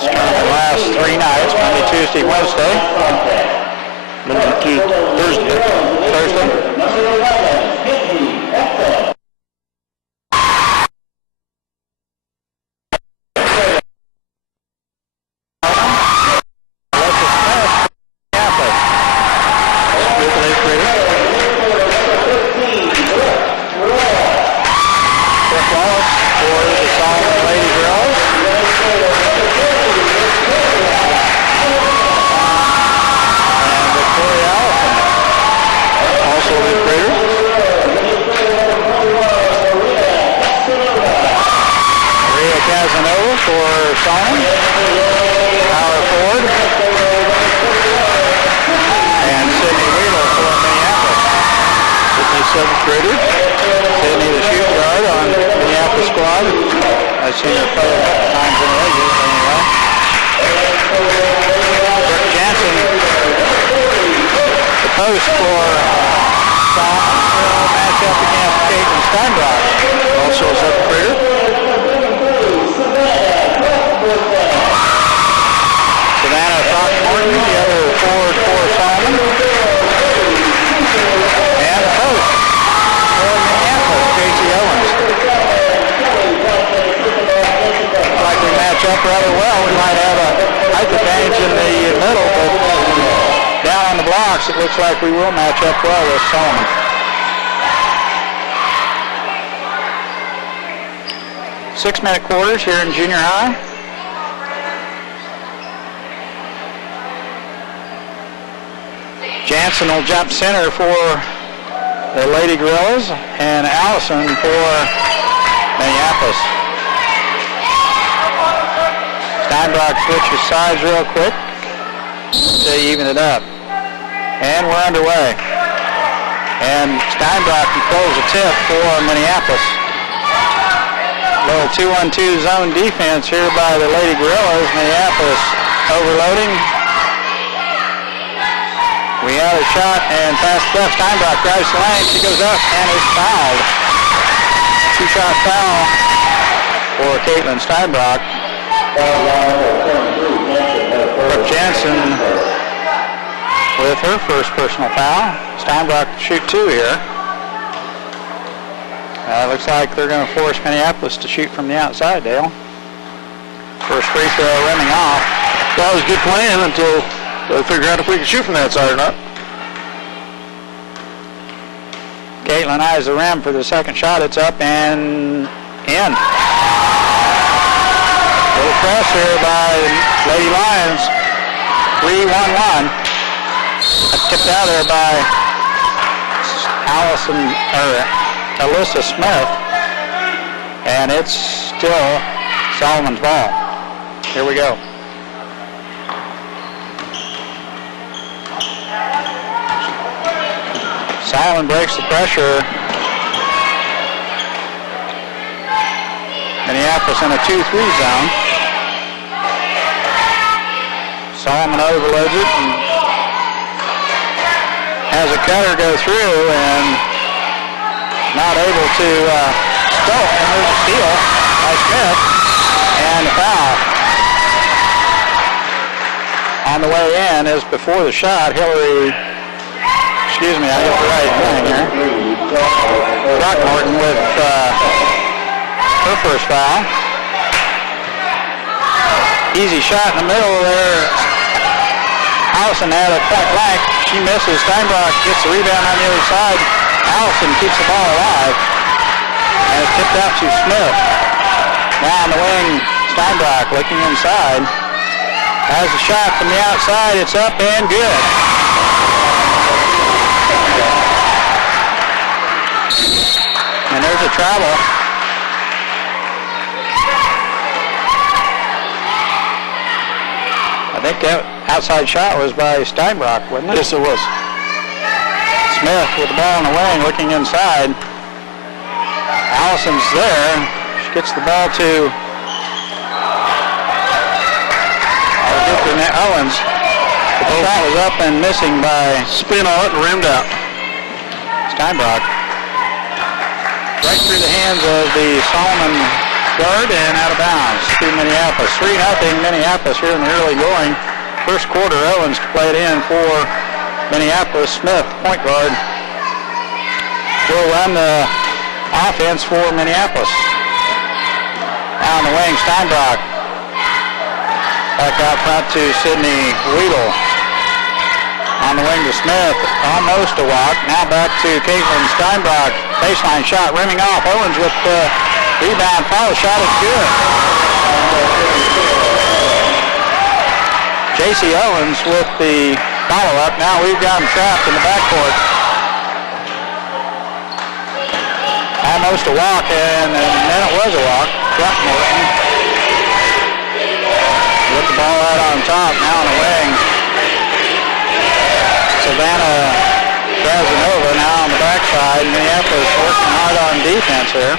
This tournament lasts 3 nights, Monday, Tuesday, Wednesday. Monday to Thursday. Seventh grader. Sydney, the shooting guard on the Minneapolis squad. I've seen her play a couple times in the regulars anyway. Brooke Jansen, the post for Solomon, will match up against Caitlin Steinbrock, also a seventh grader. Savannah Throckmorton, the other forward for Solomon. And the post for Minneapolis, J.C. Owens. Looks like we match up rather well. We might have a height advantage in the middle, but down on the blocks, it looks like we will match up well with Solomon. Six-minute quarters here in junior high. Jansen will jump center for the Lady Gorillas, and Allison for Minneapolis. Steinbrock switches sides real quick to even it up. And we're underway. And Steinbrock controls the tip for Minneapolis. Little 2-1-2 zone defense here by the Lady Gorillas. Minneapolis overloading. We have a shot and pass left. Steinbrock drives the lane. She goes up and is fouled. Two-shot foul for Caitlin Steinbrock. Brooke Jansen with her first personal foul. Steinbrock to shoot 2 here. Looks like they're going to force Minneapolis to shoot from the outside, Dale. First free throw rimming off. That was a good plan until we'll figure out if we can shoot from that side or not. Caitlin eyes the rim for the second shot. It's up and in. Little press here by Lady Lions. 3-1-1. Tipped out there by Alyssa Smith. And it's still Solomon's ball. Here we go. Solomon breaks the pressure. Minneapolis in a 2-3 zone. Solomon overloads it and has a cutter go through and not able to stop. And there's a steal by Smith and a foul. On the way in is before the shot, Hillary. Excuse me, I got the right thing here. Throckmorton with her first foul. Easy shot in the middle there. Allison had a point blank. She misses. Steinbrock gets the rebound on the other side. Allison keeps the ball alive. And it's tipped out to Smith. Now on the wing, Steinbrock looking inside. Has a shot from the outside. It's up and good. And there's a travel. I think that outside shot was by Steinbrock, wasn't it? Yes, it was. Smith with the ball in the wing, looking inside. Allison's there. She gets the ball to Owens. The shot was up and missing by spin on it and rimmed out. Steinbrock. Right through the hands of the Solomon guard, and out of bounds to Minneapolis. 3-0 Minneapolis here in the early going. First quarter, Owens to play it in for Minneapolis. Smith, point guard, will run the offense for Minneapolis. Now on the wing, Steinbrock. Back out front to Sydney Weedle. On the wing to Smith, almost a walk. Now back to Caitlin Steinbrock. Baseline shot, rimming off. Owens with the rebound. Follow shot is good. J.C. Owens with the follow-up. Now we've got him trapped in the backcourt. Almost a walk, and then it was a walk. Throckmorton with the ball out on top. Now on the wing. Savannah Casanova now on the backside. Minneapolis working hard on defense here.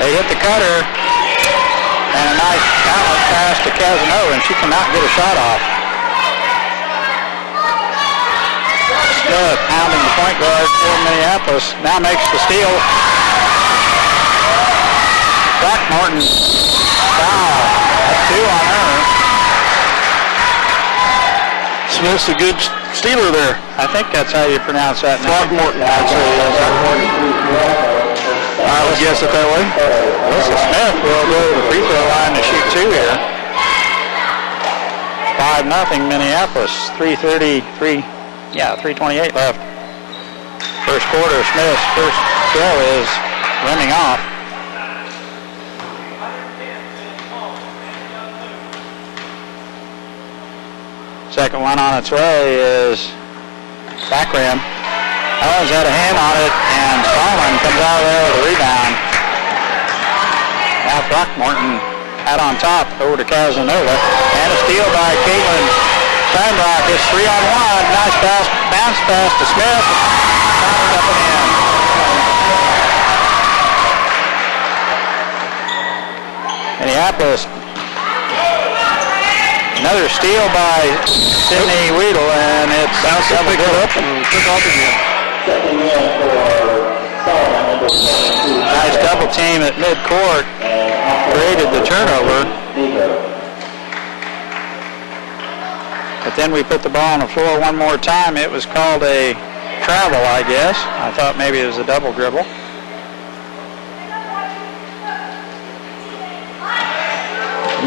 They hit the cutter, and a nice outlet pass to Casanova, and she cannot get a shot off. Smith pounding the point guard for Minneapolis. Now makes the steal. Throckmorton foul. That's 2 on her. Smith's a good stealer there. I think that's how you pronounce that. Throckmorton. I'd say I would guess it that way. Alyssa Smith will go to the free throw line to shoot 2 here. 5-0 Minneapolis. 3:28 left. First quarter, Smith's first throw is running off. Second one on its way is back rim. Owens had a hand on it, and Stallman comes out of there with a rebound. Now Throckmorton out on top over to Casanova. And a steal by Caitlin Steinbrock. It's 3-on-1. Nice bounce pass to Smith. Counted up and in. Minneapolis. Another steal by Sydney Weedle, and it's bounced up, picked it up, and took off again. Nice double team at midcourt. Created the turnover. But then we put the ball on the floor one more time. It was called a travel, I guess. I thought maybe it was a double dribble.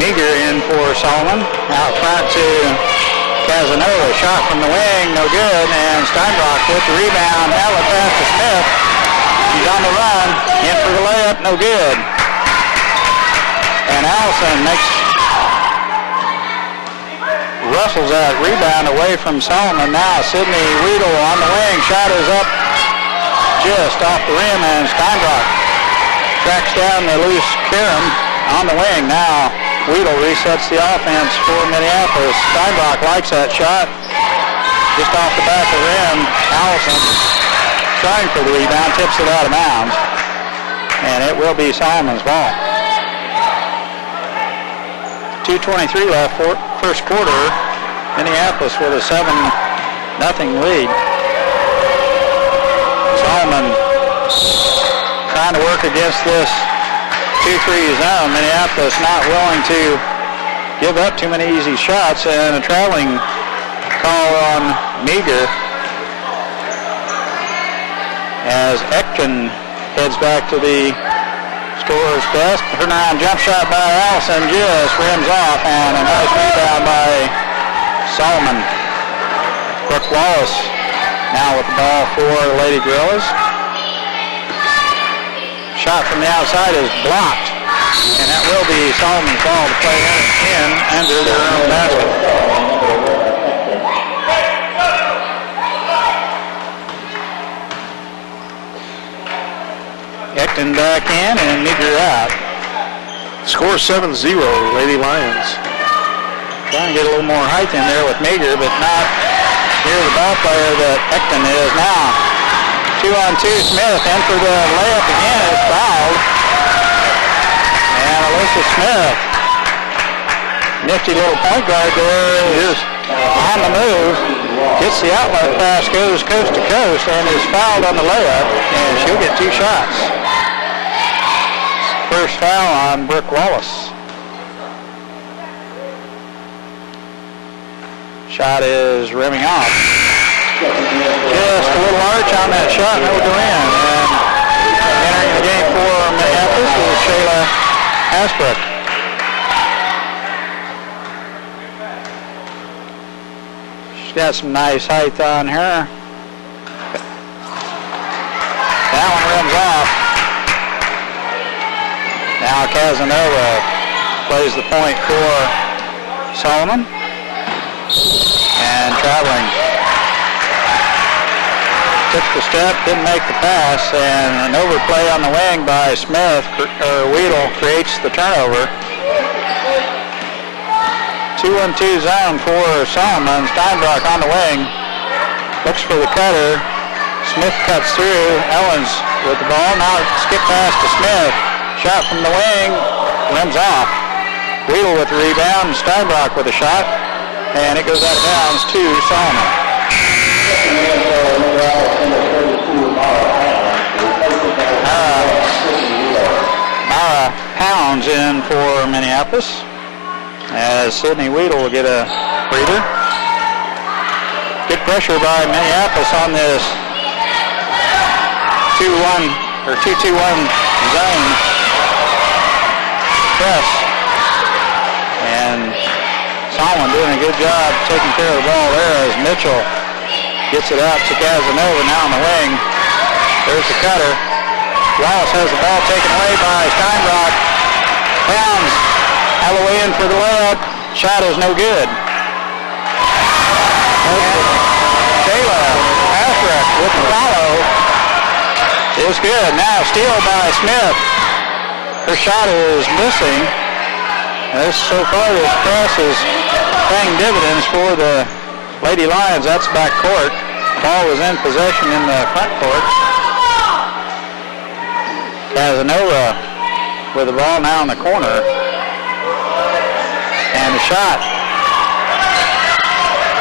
Meager in for Solomon. Out front to Casanova. Shot from the wing, no good. And Steinbrock with the rebound. Outlet pass to Smith. She's on the run. In for the layup, no good. And Allison wrestles that rebound away from Solomon. Now Sydney Weedle on the wing. Shot is up just off the rim, and Steinbrock tracks down the loose Karam on the wing. Now Weedle resets the offense for Minneapolis. Steinbrock likes that shot. Just off the back of the rim. Allison trying for the rebound, tips it out of bounds. And it will be Solomon's ball. 2:23 left, first quarter. Minneapolis with a 7-0 lead. Solomon trying to work against this 2-3 zone. Minneapolis not willing to give up too many easy shots, and a traveling call on Meager as Ekton heads back to the scorer's desk. Turn around jump shot by Allison just rims off, and a nice rebound by Solomon. Brooke Wallace now with the ball for the Lady Gorillas. Shot from the outside is blocked, and that will be Solomon's ball to play in under their own basket. Ekton back in and Meager out. Score 7-0, Lady Lions. Trying to get a little more height in there with Meager, but not near the ball player that Ekton is now. 2-on-2, Smith in for the layup again, is fouled. And Alyssa Smith, nifty little point guard there, is on the move, gets the outlet pass, goes coast to coast, and is fouled on the layup, and she'll get 2 shots. first foul on Brooke Wallace. Shot is rimming off. Just a little arch on that shot, and it will go in. And entering the game for Minneapolis is Shayla Hasbrook. She's got some nice height on her. That one rims off. Now Casanova plays the point for Solomon. And traveling. Took the step, didn't make the pass, and an overplay on the wing by Smith, or Weedle, creates the turnover. 2-1-2 zone for Solomon. Steinbrock on the wing. Looks for the cutter. Smith cuts through. Owens with the ball. Now skip pass to Smith. Shot from the wing. Rims off. Weedle with the rebound. Steinbrock with a shot. And it goes out of bounds to Solomon. Mara Pounds in for Minneapolis, as Sydney Weedle will get a breather. Good pressure by Minneapolis on this 2-1 or 2-2-1 zone press. And Solomon doing a good job taking care of the ball there as Mitchell gets it out to Casanova now on the wing. There's the cutter. Wallace has the ball taken away by Steinbrock. Pounds all the way in for the layup. Shot is no good. Shayla Hasbrook with the follow is good. Now steal by Smith. Her shot is missing. So far this press is paying dividends for the Lady Lions. That's back court. Ball was in possession in the front court. Casanova with the ball now in the corner. And the shot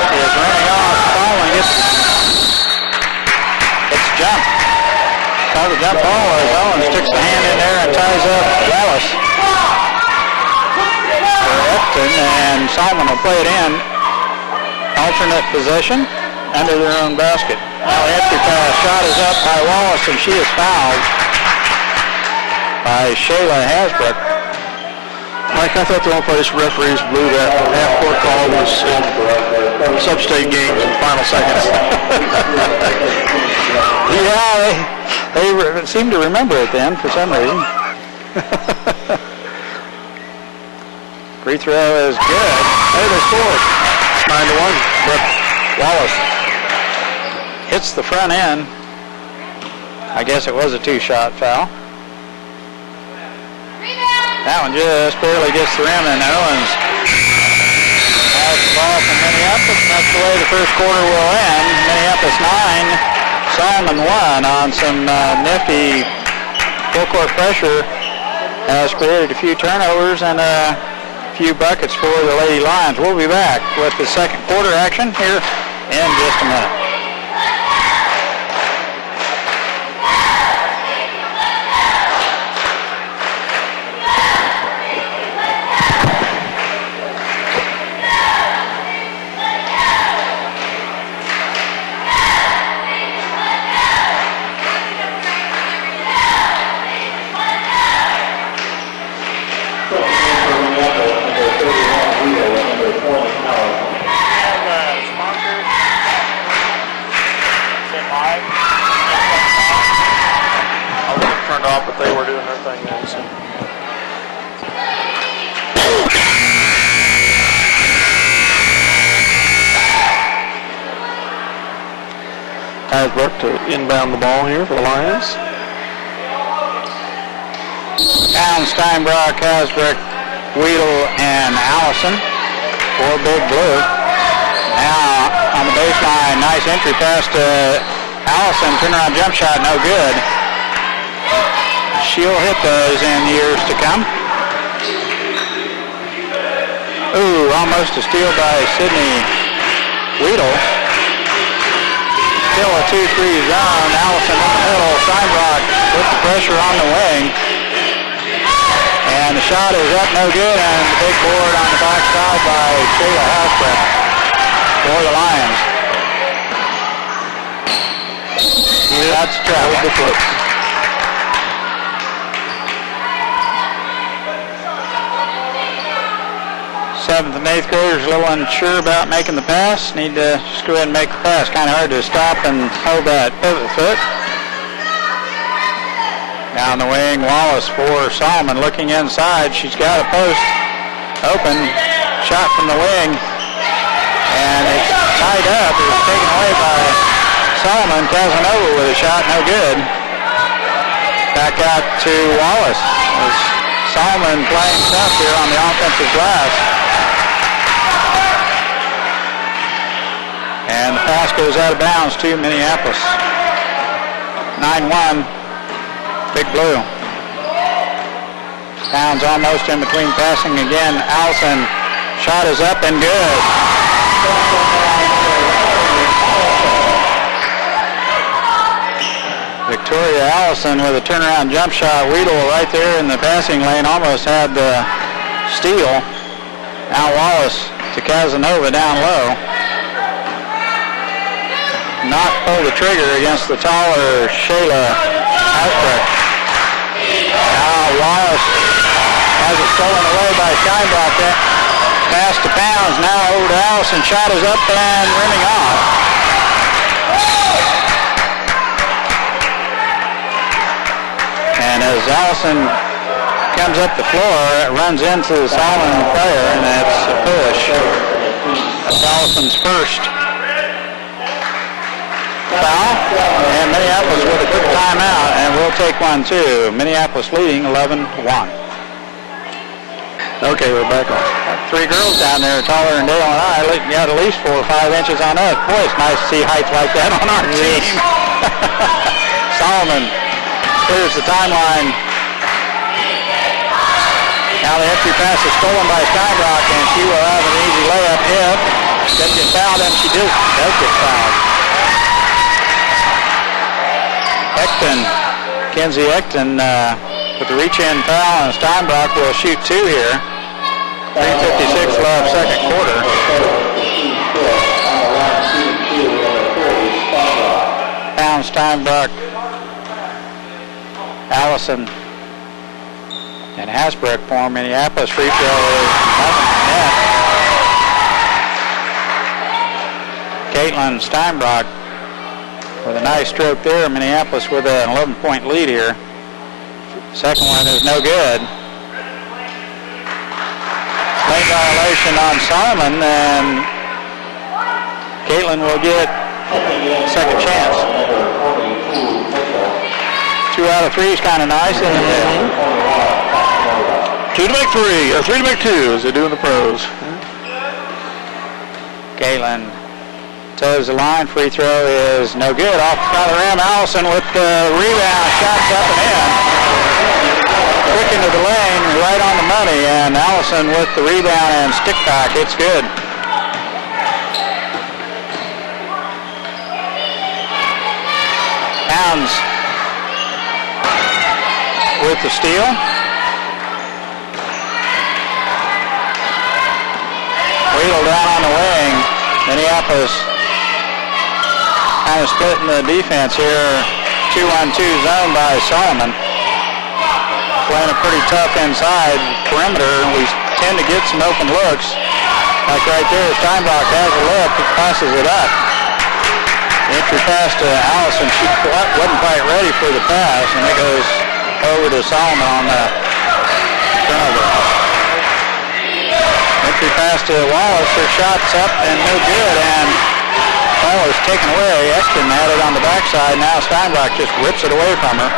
is running off. Solomon gets a jump. Called the jump ball as Owens sticks the hand in there and ties up Wallace. And Solomon will play it in. Alternate possession under their own basket. Now the entry pass. Shot is up by Wallace, and she is fouled by Shayla Hasbrook. Mike, I thought the only place referees blew that half-court call was in sub-state games in final seconds. Yeah, they seem to remember it then for some reason. Free throw is good. Hey, they scored. 9-1. Brooke Wallace hits the front end. I guess it was a two-shot foul. That one just barely gets the rim, and Owens has the ball from Minneapolis. That's the way the first quarter will end. Minneapolis 9, Solomon 1 on some nifty full-court pressure. Has created a few turnovers and a few buckets for the Lady Lions. We'll be back with the second quarter action here in just a minute. Hasbrook to inbound the ball here for the Lions. Down Steinbrock, Hasbrook, Weedle, and Allison for Big Blue. Now on the baseline, nice entry pass to Allison. Turnaround jump shot, no good. She'll hit those in years to come. Ooh, almost a steal by Sydney Weedle. Still a 2-3 zone. Allison in the middle. Steinbrock with the pressure on the wing. And the shot is up, no good, and the big board on the backside by Shayla Hasbrook for the Lions. That's travel. 7th and 8th graders a little unsure about making the pass. Need to just go ahead and make the pass. Kind of hard to stop and hold that pivot foot. Down the wing, Wallace for Solomon looking inside. She's got a post open. Shot from the wing. And it's tied up. It was taken away by Solomon. Casanova with a shot, no good. Back out to Wallace. As Solomon playing tough here on the offensive glass. And the pass goes out of bounds to Minneapolis. 9-1, Big Blue. Pounds almost in between passing again. Allison, shot is up and good. Victoria Allison with a turnaround jump shot. Weedle right there in the passing lane almost had the steal. Now Wallace to Casanova down low. Not pull the trigger against the taller Shayla Hasbrook. Now Wallace has it stolen away by Steinbach. Pass to Pounds, now over to Allison. Shot is up and rimming off. And as Allison comes up the floor, it runs into the Solomon player, and it's a push. That's Allison's first foul, and Minneapolis with a quick timeout, and we'll take one too. Minneapolis leading 11-1. Okay, we're back on. 3 girls down there taller than Dale and I. You got at least 4 or 5 inches on us. Boy, it's nice to see height like that on our team. Solomon clears the timeline. Now the entry pass is stolen by Steinbach, and she will have an easy layup if she doesn't get fouled, and she does get fouled. Kenzie Ekton with the reach-in foul, and Steinbach will shoot 2 here. 3:56 left, second quarter. Pound, Steinbach, Allison, and Hasbrook for Minneapolis. Free throw is nothing net. Caitlin Steinbach with a nice stroke there. Minneapolis with an 11-point lead here. Second one is no good. Lane violation on Solomon, and Caitlin will get second chance. 2 out of 3 is kind of nice, isn't it? 2 to make 3, or 3 to make 2, as they do in the pros. Caitlin toes the line. Free throw is no good. Off the front of the rim. Allison with the rebound. Shots up and in. Quick into the lane, right on the money. And Allison with the rebound and stick back. It's good. Pounds with the steal. Weedle down on the wing. Minneapolis kind of splitting the defense here. 2-on-2 zone by Solomon. Playing a pretty tough inside perimeter. We tend to get some open looks. Like right there, Steinbach has a look. He passes it up. Entry pass to Allison. She wasn't quite ready for the pass, and it goes over to Solomon on the turnover. Entry pass to Wallace. Her shot's up and no good, and ball is taken away. Exton had it on the backside. Now Steinbach just rips it away from her.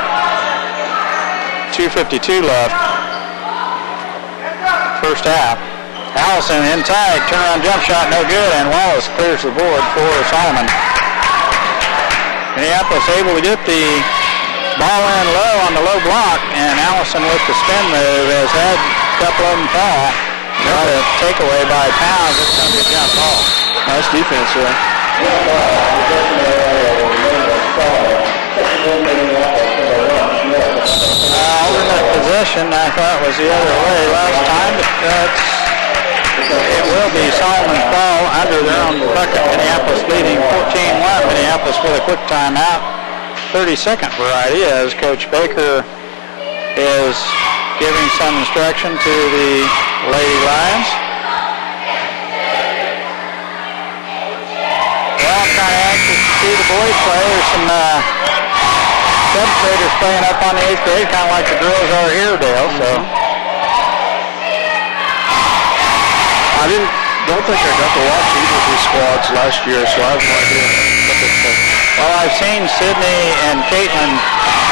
2:52 left. First half. Allison in tight. Turnaround jump shot, no good, and Wallace clears the board for Solomon. Minneapolis able to get the ball in low on the low block, and Allison with the spin move has had a couple of them fall. Got a takeaway by Pounds. It's going to be a jump ball. Nice defense there. Alternate direction. I thought was the other way last time, but it will be Solomon's ball under their own bucket. Minneapolis leading 14-1. Minneapolis with a quick timeout. 30-second variety as Coach Baker is giving some instruction to the Lady Lions. Well, I'm kind of anxious to see the boys play. There's some seventh graders playing up on the 8th grade, kind of like the girls are here, Dale. So I don't think I got to watch either of these squads last year, so I have no idea what they play. Well, I've seen Sydney and Caitlin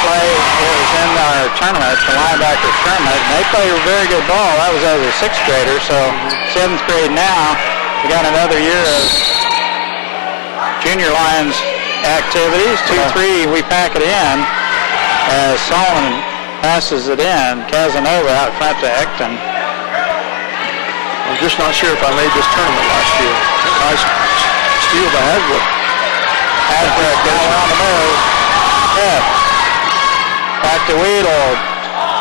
play. It was in our tournament, the linebackers tournament, and they play a very good ball. That was as a 6th grader, so 7th grade now. We got another year of junior Lions activities. 2-3, we pack it in as Solomon passes it in. Casanova out front to Ecton. I'm just not sure if I made this tournament last year. Nice steal by Hasbrook. Hasbrook now on the move. Yeah. Back to Weedle.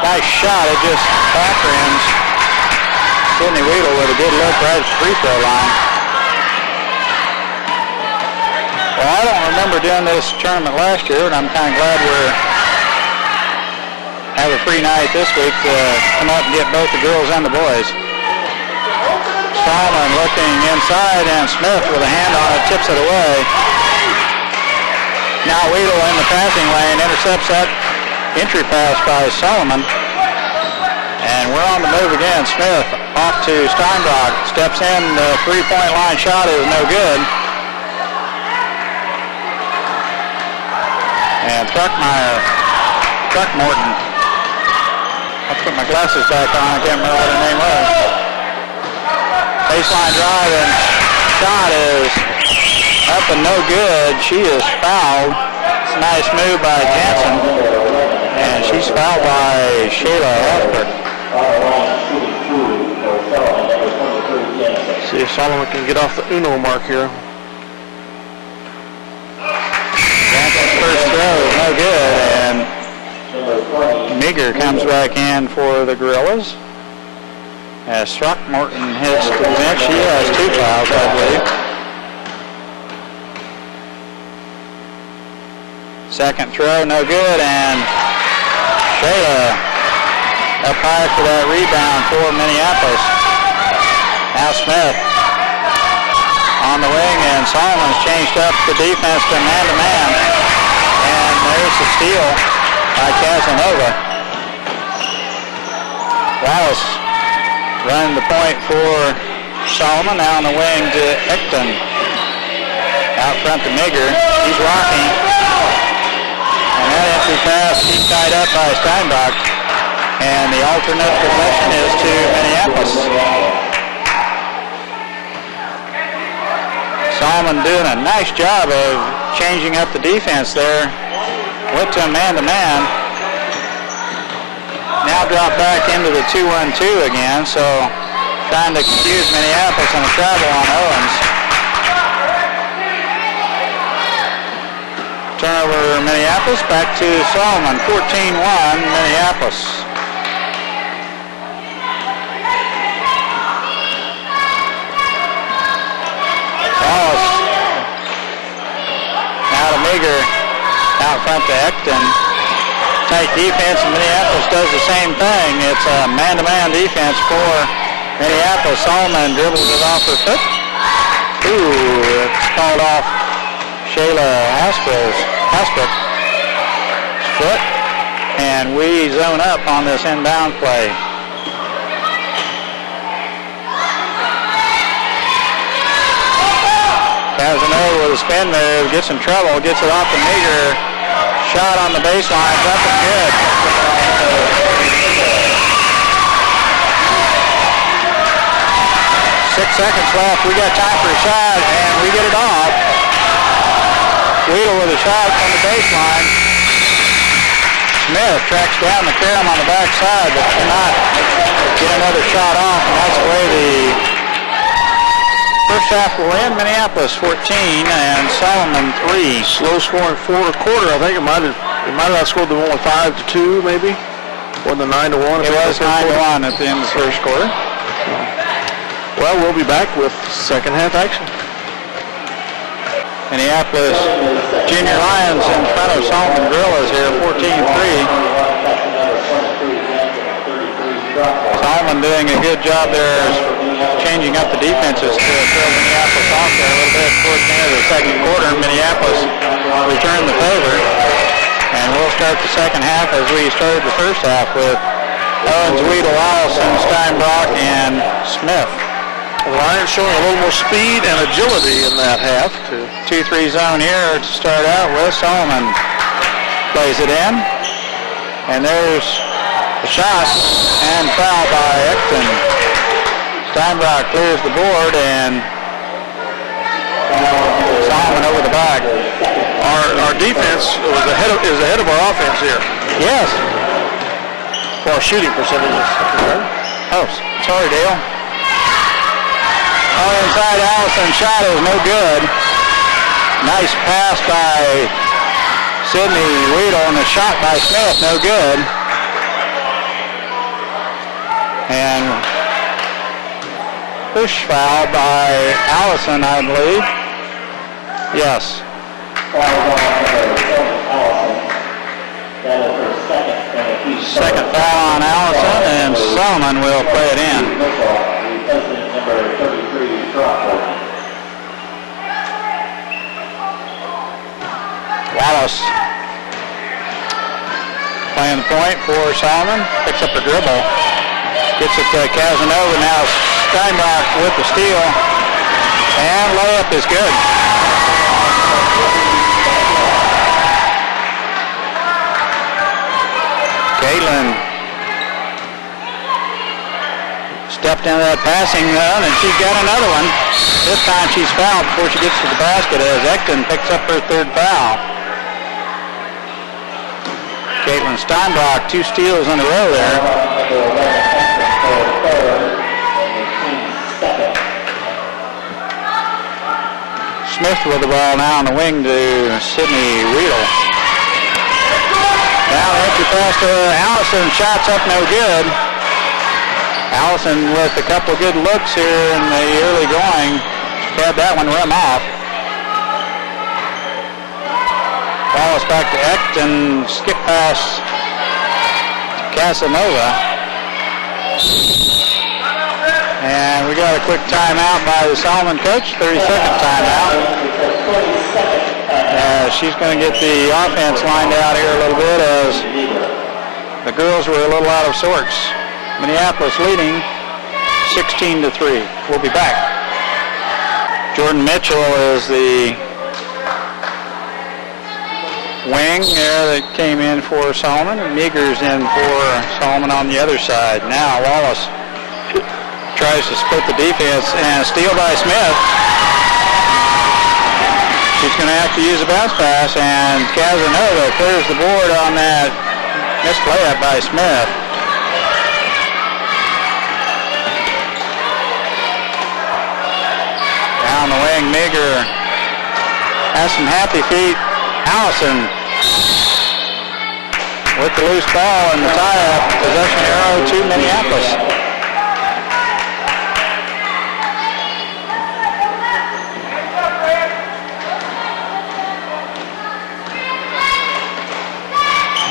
Nice shot. It just back rims. Sydney Weedle with a good look right at the free throw line. Well, I don't remember doing this tournament last year, and I'm kind of glad we're have a free night this week to come up and get both the girls and the boys. Solomon looking inside, and Smith with a hand on it tips it away. Now Weedle in the passing lane intercepts that entry pass by Solomon. And we're on the move again. Smith off to Steinbrock. Steps in. The three-point line shot is no good. And Throckmorton. I'll put my glasses back on. I can't remember what her name was. Baseline drive, and shot is up and no good. She is fouled. It's a nice move by Jansen. And she's fouled by Shayla Asper. See if Solomon can get off the Uno mark here. Jansen's first throw is no good, and Meager comes back in for the Gorillas. As Throckmorton hits the bench, she has 2 fouls, I believe. Second throw, no good, and Shayla up high for that rebound for Minneapolis. Now Smith on the wing, and Solomon's changed up the defense to man-to-man. And there's the steal by Casanova. Wallace running the point for Solomon. Now on the wing to Ecton. Out front to Migger. He's rocking. And that entry pass keeps tied up by Steinbach. And the alternate possession is to Minneapolis. Solomon doing a nice job of changing up the defense there. Went to a man-to-man. Now drop back into the 2-1-2 again, so trying to confuse Minneapolis on a travel on Owens. Turnover Minneapolis, back to Solomon, 14-1 Minneapolis. Wallace. Now to Meager, out front to Ecton. Tight defense, and Minneapolis does the same thing. It's a man-to-man defense for Minneapolis. Solomon dribbles it off her foot. Ooh, it's called off Shayla Hasbrook's foot. And we zone up on this inbound play. Casanova with a spin move, gets in trouble, gets it off to Meager. Shot on the baseline, up and good. 6 seconds left. We got time for a shot, and we get it off. Weedle with a shot from the baseline. Smith tracks down the carom on the backside, but cannot get another shot off, and that's the way the first half will end. Minneapolis 14 and Solomon 3. Slow scoring 4 quarter. I think it might have outscored them only 5-2 maybe. Wasn't it 9-1? It was 9-1 at the end of the first quarter. Well, we'll be back with second half action. Minneapolis Junior Lions in front of Solomon Gorillas here, 14-3. Solomon doing a good job there changing up the defenses to throw Minneapolis off there a little bit towards the end of the second quarter. Minneapolis returned the favor. And we'll start the second half as we started the first half with Owens, Weedle, Allison, Steinbrock, and Smith. The Lions showing a little more speed and agility in that half. 2-3 zone here to start out with. Solomon plays it in. And there's the shot and foul by Exton. Steinbrock clears the board and Solomon over the back. Our defense is ahead of our offense here. Yes. For our shooting percentages. Oh, sorry, Dale. Oh, inside Allison, shot is no good. Nice pass by Sydney Weedle and a shot by Smith, no good. And push foul by Allison, I believe. Yes. Second foul on Allison, and Solomon will play it in. Wallace playing the point for Solomon, picks up a dribble, gets it to Casanova. Now Steinbach with the steal, and layup is good. Caitlin stepped into that passing zone, and she's got another one. This time she's fouled before she gets to the basket as Exton picks up her third foul. Caitlin Steinbach, 2 steals in a row there. Smith with the ball now on the wing to Sydney Weedle. Now entry pass to Allison, shots up no good. Allison with a couple of good looks here in the early going. Had that one rim off. Wallace back to Exton, skip pass to Casanova. And we got a quick timeout by the Solomon coach, 30-second timeout. She's going to get the offense lined out here a little bit as the girls were a little out of sorts. Minneapolis leading 16-3. We'll be back. Jordan Mitchell is the wing there that came in for Solomon. Meager's in for Solomon on the other side. Now Wallace tries to split the defense and steal by Smith. She's going to have to use a bounce pass, and Casanova clears the board on that missed layup by Smith. Down the wing, Meager has some happy feet. Allison with the loose ball and the tie-up. Possession arrow to Minneapolis.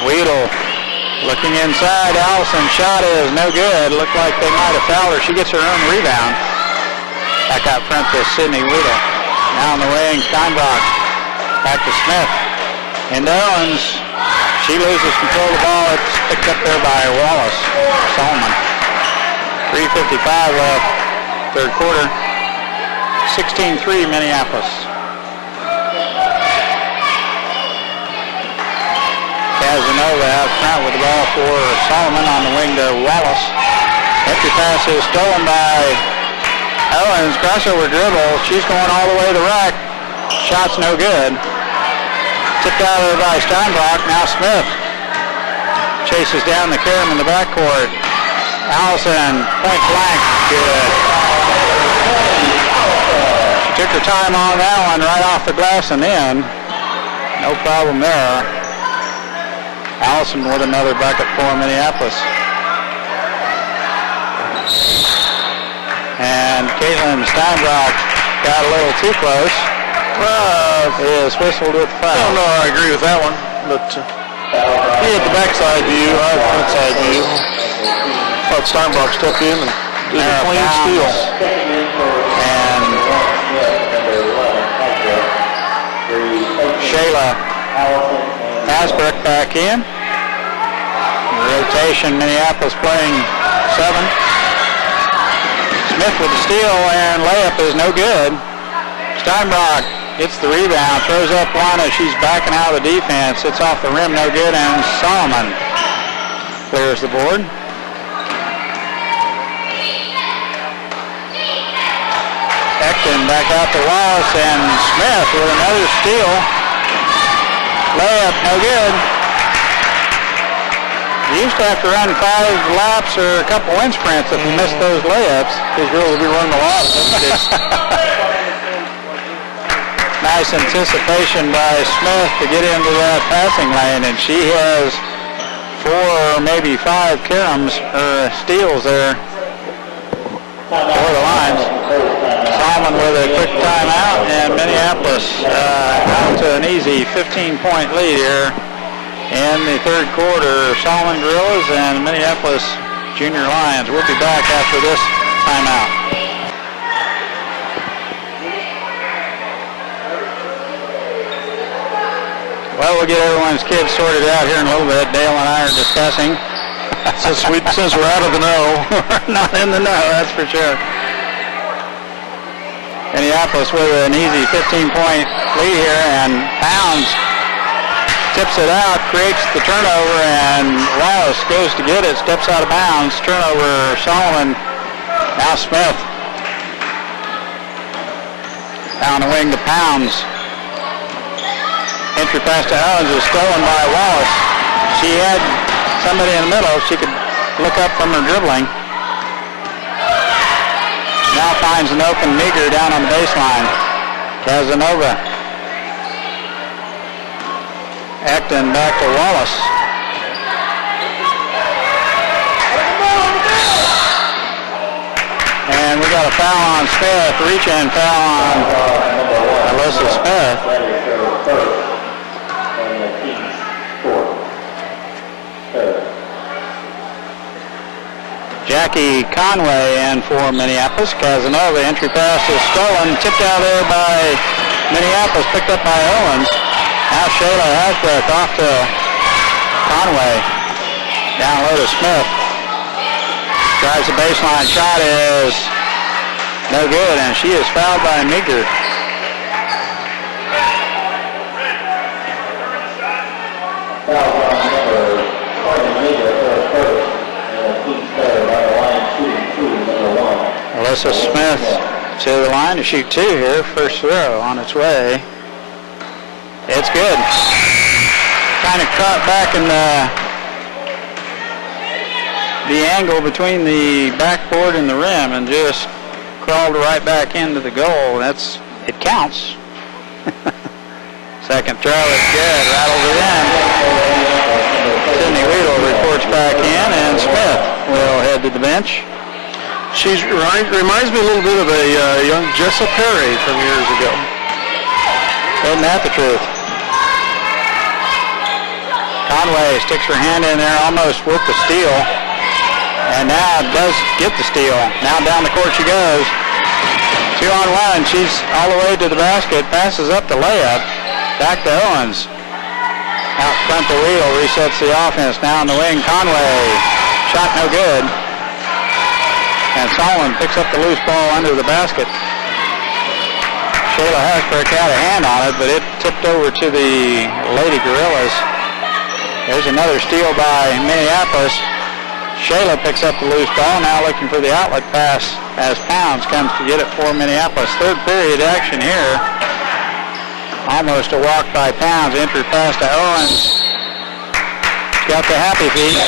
Weedle looking inside. Allison shot is no good. Looked like they might have fouled her. She gets her own rebound. Back out front to Sydney Weedle. Now on the wing, Steinbrock. Back to Smith. Into Owens. She loses control of the ball. It's picked up there by Wallace. Solomon. 3:55 left. Third quarter. 16-3 Minneapolis. Casanova out front with the ball for Solomon on the wing to Wallace. Entry pass is stolen by Owens. Crossover dribble. She's going all the way to the rack. Shot's no good. Tipped out of there by Steinbrock. Now Smith chases down the Karam in the backcourt. Allison, point blank, good. She took her time on that one right off the glass and in. No problem there. Allison with another bucket for Minneapolis. And Caitlin Steinbrock got a little too close. Is whistled with foul. I don't know, I agree with that one, but he had the backside view, I had the frontside view. Thought Steinbrock stepped in and did a clean steal. And Shayla Hasbrook back in. Rotation, Minneapolis playing 7. Smith with the steal, and layup is no good. Steinbrock gets the rebound, throws up one as she's backing out of the defense. It's off the rim, no good, and Solomon clears the board. Ekton back out to Wallace, and Smith with another steal. Layup, no good. You used to have to run 5 laps or a couple wind sprints if you missed those layups. Those girls will be running a lot. Nice anticipation by Smith to get into that passing lane, and she has 4 or maybe 5 caroms or steals there for the lines. Solomon with a quick timeout, and Minneapolis out to an easy 15-point lead here in the third quarter. Solomon Gorillas and Minneapolis Junior Lions. We'll be back after this timeout. Well, we'll get everyone's kids sorted out here in a little bit. Dale and I are discussing. Since we're out of the know. We're not in the know, that's for sure. Minneapolis with an easy 15-point lead here, and Pounds tips it out, creates the turnover, and Wallace goes to get it, steps out of bounds. Turnover, Solomon. Now Smith. Down the wing to Pounds. Entry pass to Owens is stolen by Wallace. She had somebody in the middle. She could look up from her dribbling. Now finds an open Meager down on the baseline. Casanova. Ekton back to Wallace. And we got a foul on Smith. Reach-in foul on Alyssa Smith. Jackie Conway in for Minneapolis. Casanova, entry pass is stolen, tipped out there by Minneapolis, picked up by Owens. Now Shayla Hasbrook off to Conway. Down low to Smith. Drives the baseline, shot is no good, and she is fouled by Meager. Alyssa Smith to the line to shoot 2 here. First throw on its way. It's good. Kind of caught back in the angle between the backboard and the rim and just crawled right back into the goal. It counts. Second throw is good. Rattles it in. Sydney Weedle reports back in, and Smith will head to the bench. She reminds me a little bit of a young Jessa Perry from years ago. Isn't that the truth? Conway sticks her hand in there almost with the steal. And now does get the steal. Now down the court she goes. 2 on 1. She's all the way to the basket. Passes up the layup. Back to Owens. Out front the wheel. Resets the offense. Now on the wing. Conway. Shot no good. And Solomon picks up the loose ball under the basket. Shayla Hasbrook had a hand on it, but it tipped over to the Lady Gorillas. There's another steal by Minneapolis. Shayla picks up the loose ball, now looking for the outlet pass as Pounds comes to get it for Minneapolis. Third period action here. Almost a walk by Pounds. Entry pass to Owens. She's got the happy feet.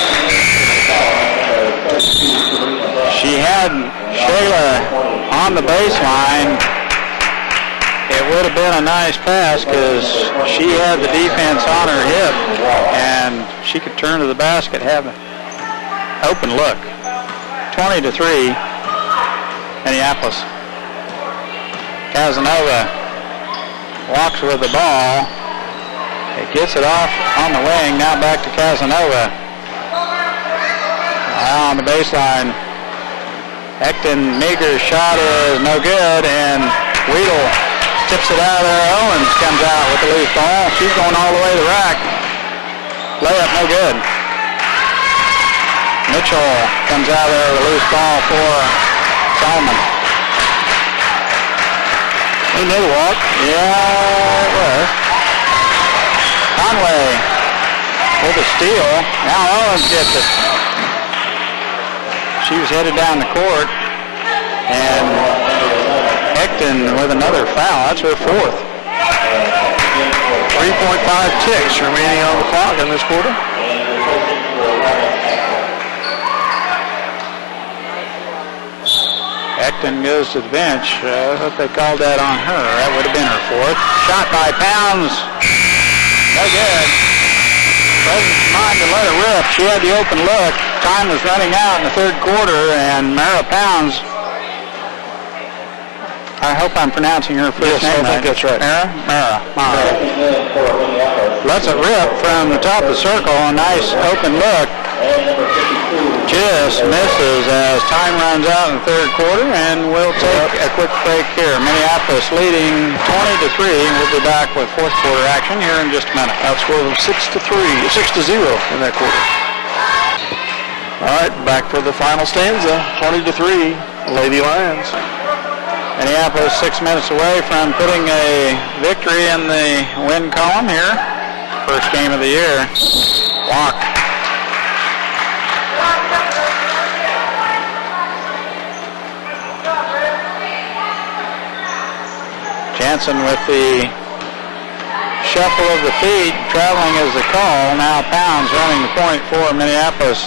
She had Shayla on the baseline. It would have been a nice pass because she had the defense on her hip, and she could turn to the basket, have an open look. 20-3, Minneapolis. Casanova walks with the ball. It gets it off on the wing. Now back to Casanova. Now on the baseline. Ekton Meager's shot is no good, and Weedle tips it out of there. Owens comes out with the loose ball. She's going all the way to the rack. Layup no good. Mitchell comes out there with a loose ball for Solomon. Another walk. Yeah, it was. Conway with a steal. Now Owens gets it. She was headed down the court. And Ekton with another foul. That's her fourth. 3.5 ticks remaining on the clock in this quarter. Ekton goes to the bench. I thought they called that on her. That would have been her fourth. Shot by Pounds. No good. Doesn't mind to let it rip. She had the open look. Time was running out in the third quarter, and Mara Pounds, I hope I'm pronouncing her first name right. I think that's right. Mara. Lets it rip from the top of the circle. A nice open look. Just misses as time runs out in the third quarter, and we'll take a quick break here. Minneapolis leading 20-3. We'll be back with fourth quarter action here in just a minute. Outscore them 6-0 in that quarter. All right, back for the final stanza. 20-3, Lady Lions. Minneapolis 6 minutes away from putting a victory in the win column here. First game of the year. Walk. Jansen with the shuffle of the feet. Traveling is the call. Now Pounds running the point for Minneapolis.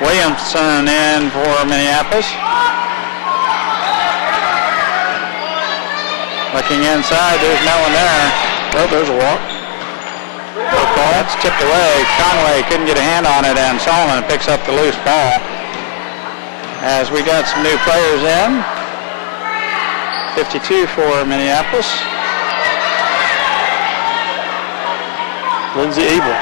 Williamson in for Minneapolis. Looking inside, there's no one there. Well, there's a walk. That's tipped away. Conway couldn't get a hand on it, and Solomon picks up the loose ball. As we got some new players in. 52 for Minneapolis. Lindsay Abel.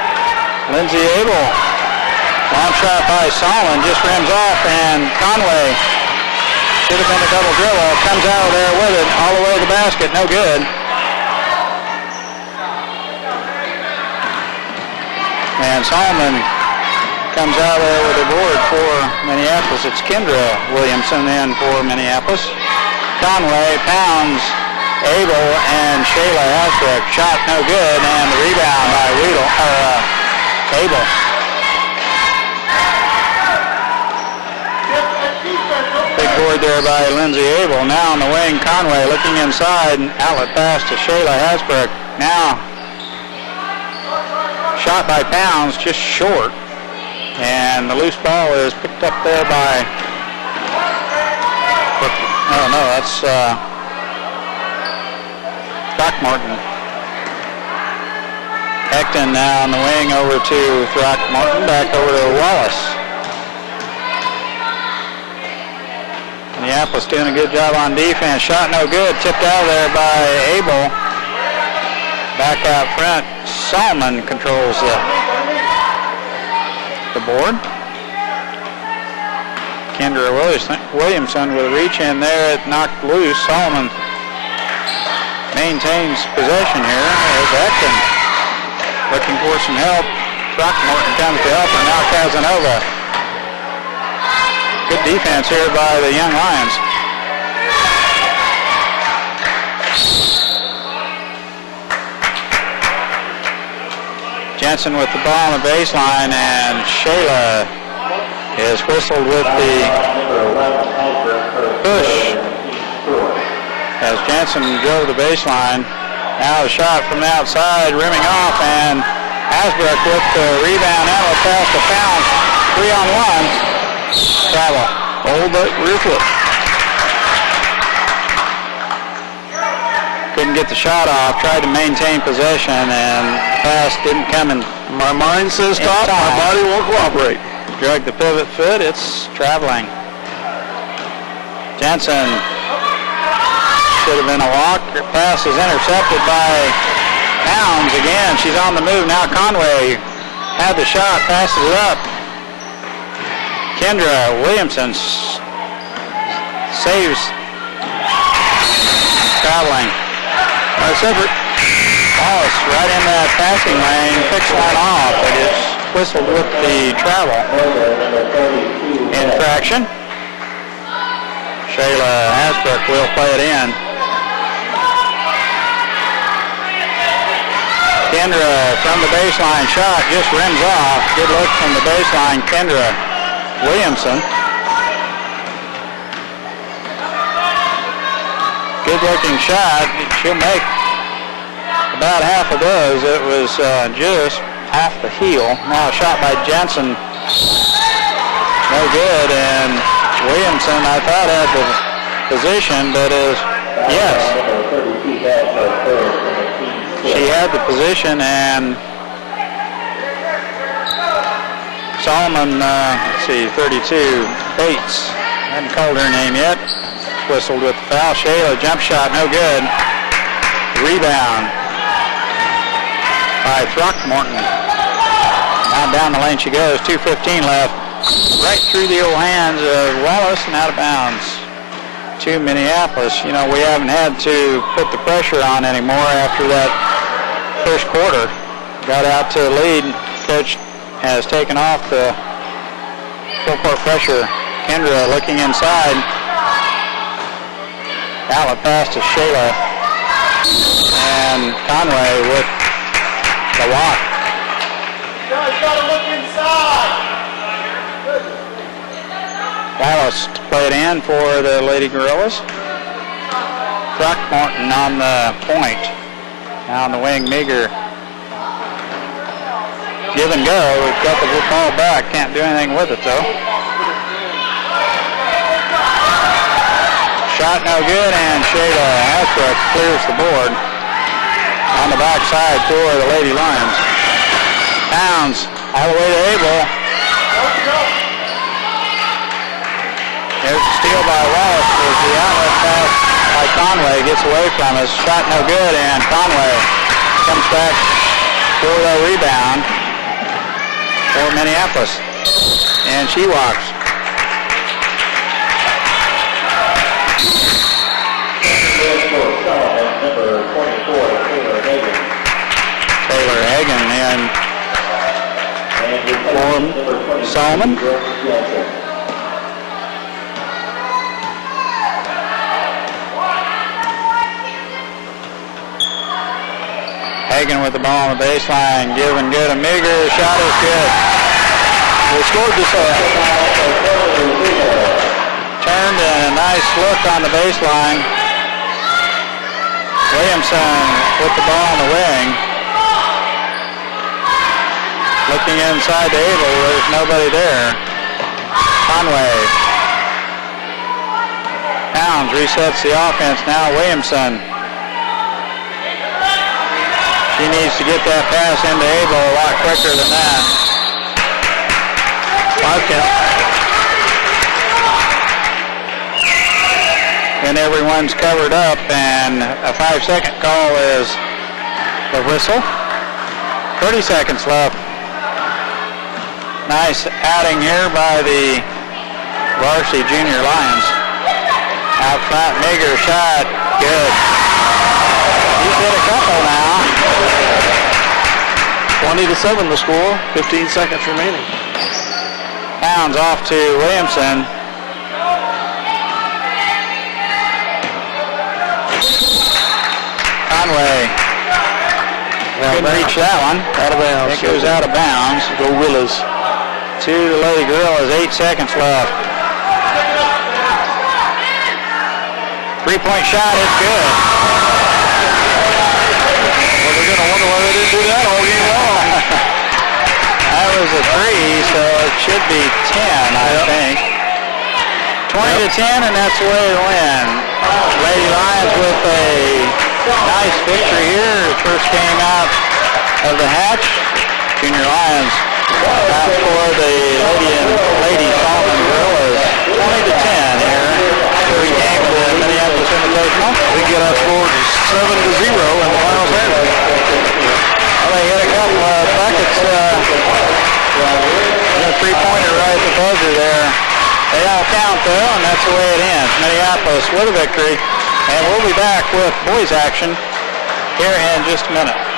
Long shot by Solomon, just rims off, and Conway should have been a double dribble. Comes out of there with it, all the way to the basket, no good. And Solomon comes out of there with a board for Minneapolis. It's Kendra Williamson in for Minneapolis. Conway, Pounds, Abel, and Shayla Hasbrook. Shot no good, and the rebound by Abel. Big board there by Lindsay Abel. Now on the wing, Conway looking inside, and outlet pass to Shayla Hasbrook. Now, shot by Pounds, just short. And the loose ball is picked up there by, oh no, that's Throckmorton. Ekton now on the wing over to Throckmorton, back over to Wallace. Minneapolis doing a good job on defense. Shot no good, tipped out of there by Abel. Back out front, Solomon controls the board. Kendra Williamson with a reach in there, it knocked loose. Solomon maintains possession here. There's Ekton looking for some help. Throckmorton comes to help her. Now Casanova. Good defense here by the Young Lions. Jensen with the ball on the baseline, and Shayla is whistled with the push as Jensen drove the baseline. Now the shot from the outside, rimming off, and Hasbrook with the rebound. Now a pass to Pounds. 3-on-1. Travel. Hold that rear foot. get the shot off, tried to maintain possession, and the pass didn't come in. My mind says stop, my body won't cooperate. Drug the pivot foot, it's traveling. Jensen should have been a walk. Her pass is intercepted by Towns again. She's on the move now. Conway had the shot, passes it up. Kendra Williamson saves. Traveling. Nice effort. Wallace right in that passing lane, picks one off, but it's whistled with the travel. Infraction. Shayla Hasbrook will play it in. Kendra from the baseline shot just rims off. Good look from the baseline, Kendra Williamson. Good looking shot. She'll make about half of those. It was just half the heel. Now a shot by Jensen. No good. And Williamson, I thought, had the position, but yes. She had the position, and Solomon, 32, Bates, hadn't called her name yet. Whistled with the foul. Shayla, jump shot, no good. Rebound by Throckmorton. Now down the lane she goes, 2:15 left. Right through the old hands of Wallace and out of bounds to Minneapolis. You know, we haven't had to put the pressure on anymore after that first quarter. Got out to a lead. Coach has taken off the full court pressure. Kendra looking inside. Outlet pass to Shayla. And Conway with the walk. Guys gotta look inside. Wallace to play it in for the Lady Gorillas. Throckmorton on the point. Now on the wing, Meager. Give and go. We've got the ball back. Can't do anything with it though. Shot no good, and Shayla Hasbrook clears the board on the backside for the Lady Lions. Towns all the way to Abel. There's a steal by Wallace as the outlet pass by Conway gets away from us. Shot no good, and Conway comes back for the rebound for Minneapolis. And she walks. Taylor Hagan and for Solomon. Hagan with the ball on the baseline, giving good to Meager. Shot is good. We scored this one. Turned and a nice look on the baseline. Williamson with the ball on the wing. Looking inside the Abel, there's nobody there. Conway. Towns resets the offense. Now Williamson. She needs to get that pass into Abel a lot quicker than that. Larkin. And everyone's covered up, and a 5-second call is the whistle. 30 seconds left. Nice outing here by the varsity junior Lions. Out front, Meager shot, good. He's hit a couple now. 20-7 the score, 15 seconds remaining. Towns off to Williamson. Conway couldn't reach that one. Out of bounds. I think it was out of bounds. Go Willis. To the Lady Gorillas, 8 seconds left. 3-point shot is good. Well, they're going to wonder why they didn't do that all game long. That was a 3, so it should be 10, I think. 20-10, and that's the way to win. Lady Lions with a Nice victory here. First game out of the hatch. Junior Lions out for the Lady Solomon Gorillas 20-10 here. Third game of the Minneapolis Invitational. They get outscored 7-0 in the final penalty. Well, they hit a couple of buckets. A three-pointer right at the buzzer there. They all count though, and that's the way it ends. Minneapolis with a victory. And we'll be back with boys action here in just a minute.